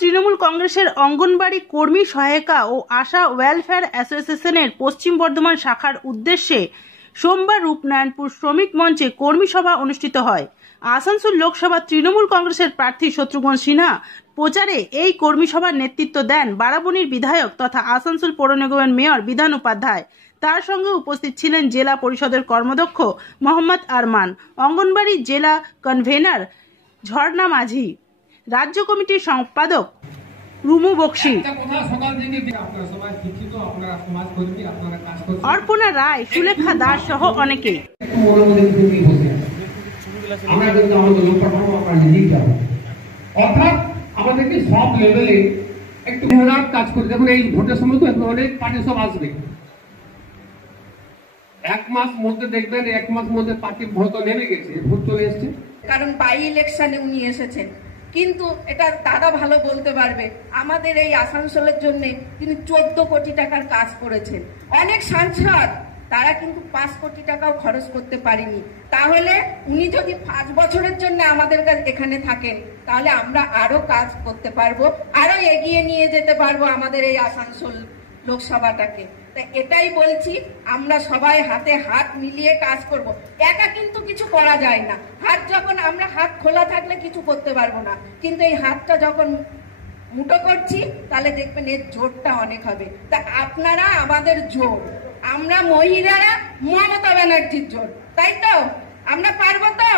তৃণমূল কংগ্রেসের অঙ্গনবাড়ি কর্মী সহায়িকা ও আশা ওয়েলফেয়ার অ্যাসোসিয়েশনের পশ্চিম বর্ধমান শাখার উদ্দেশ্যে সোমবার রূপনারায়ণপুর শ্রমিক মঞ্চে কর্মী সভা অনুষ্ঠিত হয়। আসানসোল লোকসভা তৃণমূল কংগ্রেসের প্রার্থী শত্রুঘ্ন সিনহা প্রচারে এই কর্মী সভার নেতৃত্ব দেন বারাবণীর বিধায়ক তথা আসানসোল পৌর নিগমের মেয়র বিধান উপাধ্যায়। তার সঙ্গে উপস্থিত ছিলেন জেলা পরিষদের কর্মদক্ষ মোহাম্মদ আরমান, অঙ্গনবাড়ি জেলা কনভেনার ঝর্ণা মাঝি, রাজ্য কমিটির সম্পাদক রুমু বক্সি, অর্পণা রায়, সুলেখা দাস সহ অনেকে। অর্থাৎ আমাদেরকে সব লেভেলে একটু কাজ করে দেখুন। এই ভোটের সময় তো অনেক পার্টি সব আসবে, এক মাস মধ্যে দেখবেন, এক মাস মধ্যে পার্টি ভোট নেমে গেছে, ভোট চলে এসছে। কারণ বাই ইলেকশনে উনি এসেছেন, কিন্তু এটা দাদা ভালো বলতে পারবে, আমাদের এই আসানসোলের জন্য তিনি 14 কোটি টাকার কাজ করেছেন। অনেক সাংসদ তারা কিন্তু 5 কোটি টাকাও খরচ করতে পারেনি। তাহলে উনি যদি 5 বছরের জন্য আমাদের কাছে এখানে থাকেন, তাহলে আমরা আরো কাজ করতে পারবো, আরো এগিয়ে নিয়ে যেতে পারবো আমাদের এই আসানসোল লোকসভাটাকে। এটাই বলছি, আমরা সবাই হাতে হাত মিলিয়ে কাজ করব। একা কিন্তু কিছু করা যায় না। আমরা হাত খোলা থাকলে কিছু করতে পারবো না, কিন্তু এই হাতটা যখন মুঠো করছি তাহলে দেখবেন এর জোরটা অনেক হবে। তা আপনারা আমাদের জোর, আমরা মহিলারা মমতা ব্যানার্জির জোর, তাই তো? আমরা পারবো তো?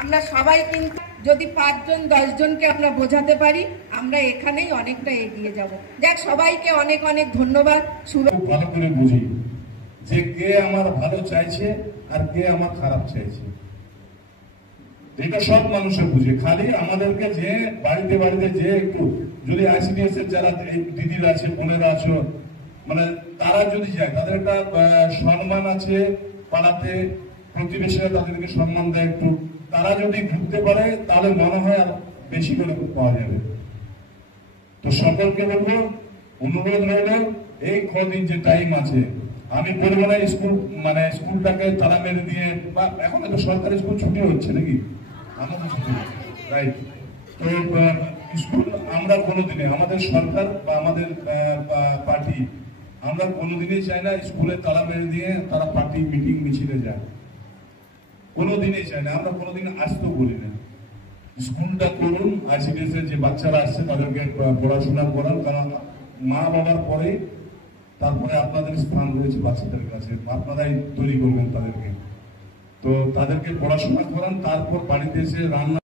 আমরা সবাই কিন্তু যদি 5 জন 10 জনকে আমরা বোঝাতে পারি, আমরা এখানেই অনেকটা এগিয়ে যাব। দেখ, সবাইকে অনেক অনেক ধন্যবাদ। ভালো করে বুঝি যে কে আমার ভালো চাইছে আর কে আমার খারাপ চাইছে, এটা সব মানুষের বুঝে। খালি আমাদেরকে যে বাড়িতে বাড়িতে যে একটু যদি আইসিডিএস এর যারা দিদিরা আছে, বোনেরা আছে, মানে তারা যদি যায়, তাদের একটা সম্মান আছে পাড়াতে, প্রতিবেশীরা তাদেরকে সম্মান দেয় একটু, তারা যদি ঘুরতে পারে তাহলে মনে হয় আর বেশি করে পাওয়া যাবে। তো সকলকে বলবো, অনুরোধ রইল, এই কদিন যে টাইম আছে, আমি বলবো না স্কুল মানে স্কুলটাকে তালা মেরে দিয়ে, বা এখন তো সরকারি স্কুল ছুটি হচ্ছে নাকি, আমাদের ছুটি, রাইট? তো স্কুল আমরা কোনোদিনে, আমাদের সরকার বা আমাদের পার্টি, আমরা কোনোদিনই চাই না স্কুলে তালা মেরে দিয়ে তারা পার্টি মিটিং মিছিলে যায়, কোনোদিনই চাই না। আমরা কোনোদিন আসতেও বলি না। স্কুলটা করুন, আইসিডিএস এর যে বাচ্চারা আসছে তাদেরকে পড়াশোনা করান, কারণ মা বাবার পরে তারপরে আপনাদের স্থান রয়েছে বাচ্চাদের কাছে, আপনারাই তৈরি করবেন তাদেরকে। তো তাদেরকে পড়াশোনা করান, তারপর বাড়িতে এসে রান্না